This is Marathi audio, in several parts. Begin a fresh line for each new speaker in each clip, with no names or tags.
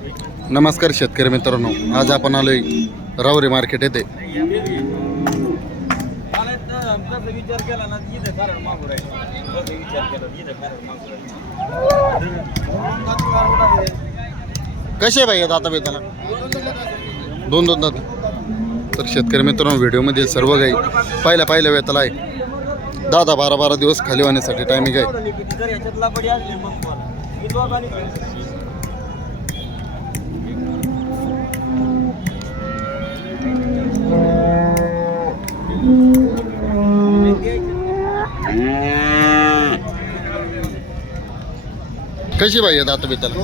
नमस्कार शेतकरी मित्रांनो. आज आपण आलोय रावरी मार्केट येथे. कसे भाई आहेत आता दोन दोन दात. तर शेतकरी मित्रांनो व्हिडिओमध्ये सर्व काही पहिल्या पाहिल्या वेताला आहे. दहा दहा बारा बारा दिवस खाली होण्यासाठी टायमिंग आहे. कशी भाई आहेत आता वेताला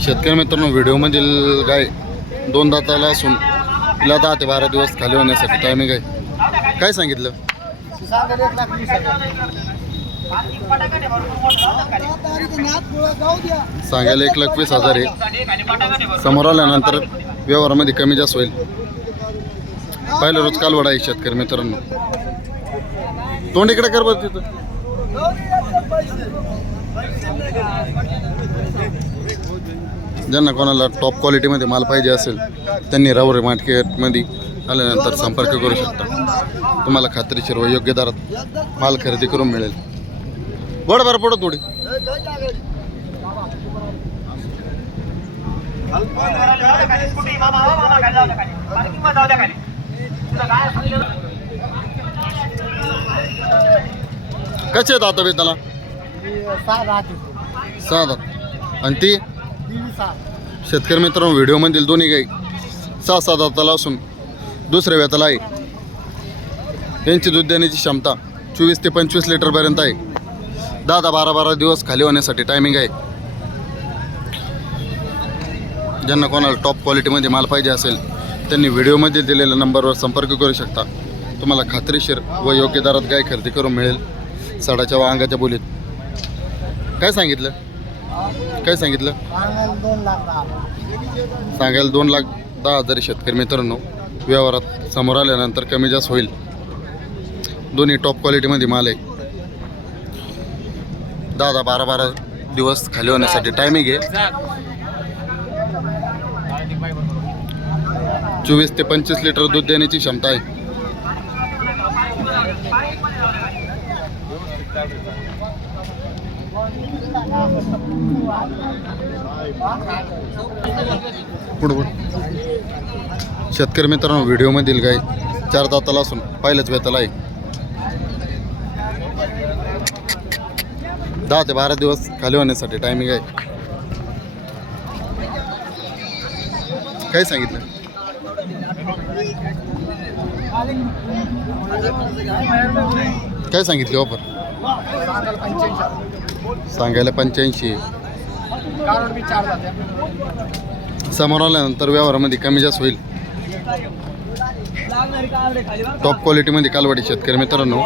शेतकरी मित्रांनो व्हिडिओमधील गाय दोन दाताला असून तिला दहा ते बारा दिवस खाली होण्यासाठी. टायमिंग आहे. काय सांगितलं? सांगायला एक लाख वीस हजार आहे. समोर आल्यानंतर व्यवहारामध्ये कमी जास्त होईल. पहिलं रोज कालवड आहे शेतकरी मित्रांनो. तोंड इकडे कर बरं तिथं. ज्यांना कोणाला टॉप क्वालिटीमध्ये माल पाहिजे असेल त्यांनी रावरी मार्केटमध्ये आल्यानंतर संपर्क करू शकता. तुम्हाला खात्रीशीर व योग्य दरात माल खरेदी करून मिळेल. बड बरं पडत थोडी. कसे आहेत आता त्याला सहा दात. आणि ती? शेतकरी मित्रांनो व्हिडिओमधील दोन्ही गाई सहा सात दाताला असून दुसऱ्या व्यताला आहे. यांची दूध देण्याची क्षमता चोवीस ते पंचवीस लिटरपर्यंत आहे. दहा दहा बारा बारा दिवस खाली होण्यासाठी टायमिंग आहे. ज्यांना कोणाला टॉप क्वालिटीमध्ये माल पाहिजे असेल त्यांनी व्हिडिओमध्ये दिलेल्या नंबरवर संपर्क करू शकता. तुम्हाला खात्रीशीर व योग्य दरात गाय खरेदी करून मिळेल. साडाच्या व अंगाच्या बोलीत. काय सांगितलं? काय सांगितलं? सांगायला दोन लाख दहा हजार शेतकरी मित्रांनो. व्यवहारात समोर आल्यानंतर कमी जास्त होईल. दोन्ही टॉप क्वालिटीमध्ये माल आहे. दहा दहा बारा बारा दिवस खाली होण्यासाठी टायमिंग आहे. चोवीस ते पंचवीस लिटर दूध देण्याची क्षमता आहे. शेतकरी मित्रांनो व्हिडिओमधील गाय चार दाताला असून पहिल्याच वेताला आहे. दहा ते बारा दिवस खाली होण्यासाठी टायमिंग आहे. काय सांगितलं? काय सांगितली ऑफर सांगायला पंच्याऐंशी. समोर आल्यानंतर व्यवहारामध्ये कमी जास्त होईल. टॉप क्वालिटीमध्ये कालवाडी शेतकरी मित्रांनो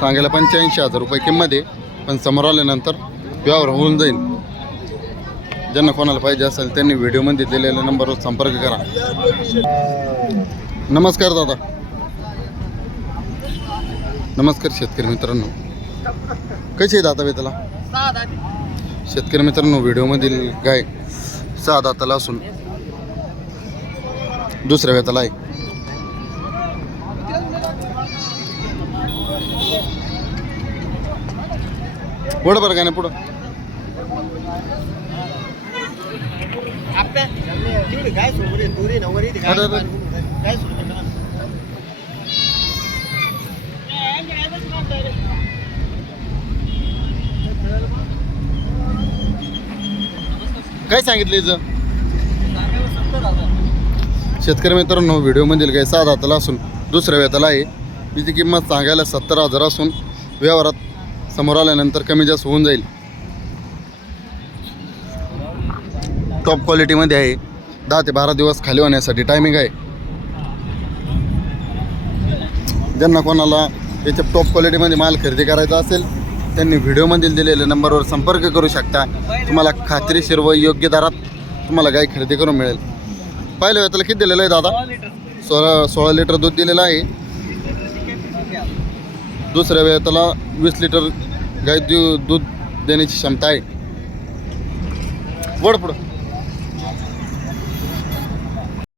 सांगायला पंच्याऐंशी हजार रुपये किंमत आहे. पण समोर आल्यानंतर व्यवहार होऊन जाईल. ज्यांना कोणाला पाहिजे असेल त्यांनी व्हिडिओमध्ये दिलेल्या नंबरवर संपर्क करा. नमस्कार दादा. नमस्कार शेतकरी मित्रांनो. कशी आहे दादा त्याला शेतकरी मित्रांनो व्हिडिओमधील गाय सहा दाताला असून दुसऱ्या वेताला आहे. पुढं बरं काय नाही पुढं?
काय तुरी नवरी
सांगितलं हिचं? शेतकरी मित्रांनो व्हिडिओमधील गाय सहा दाताला असून दुसऱ्या वेताला आहे. तिची किंमत सांगायला सत्तर हजार असून व्यवहारात समोर आल्यानंतर कमी जास्त होऊन जाईल. टॉप क्वालिटीमध्ये आहे. दहा ते बारा दिवस खाली होण्यासाठी टायमिंग आहे. ज्यांना कोणाला याच्या टॉप क्वालिटीमध्ये माल खरेदी करायचा असेल त्यांनी व्हिडिओमधील दिलेल्या नंबरवर संपर्क करू शकता. तुम्हाला खात्रीशीर व योग्य दरात तुम्हाला गाय खरेदी करून मिळेल. पहिल्या वेळेला किती दिलेलं आहे दादा? सोळा सोळा लिटर दूध दिलेलं आहे. दुसऱ्या वेळेला वीस लिटर गाय दूध देण्याची क्षमता आहे. वड पुढं.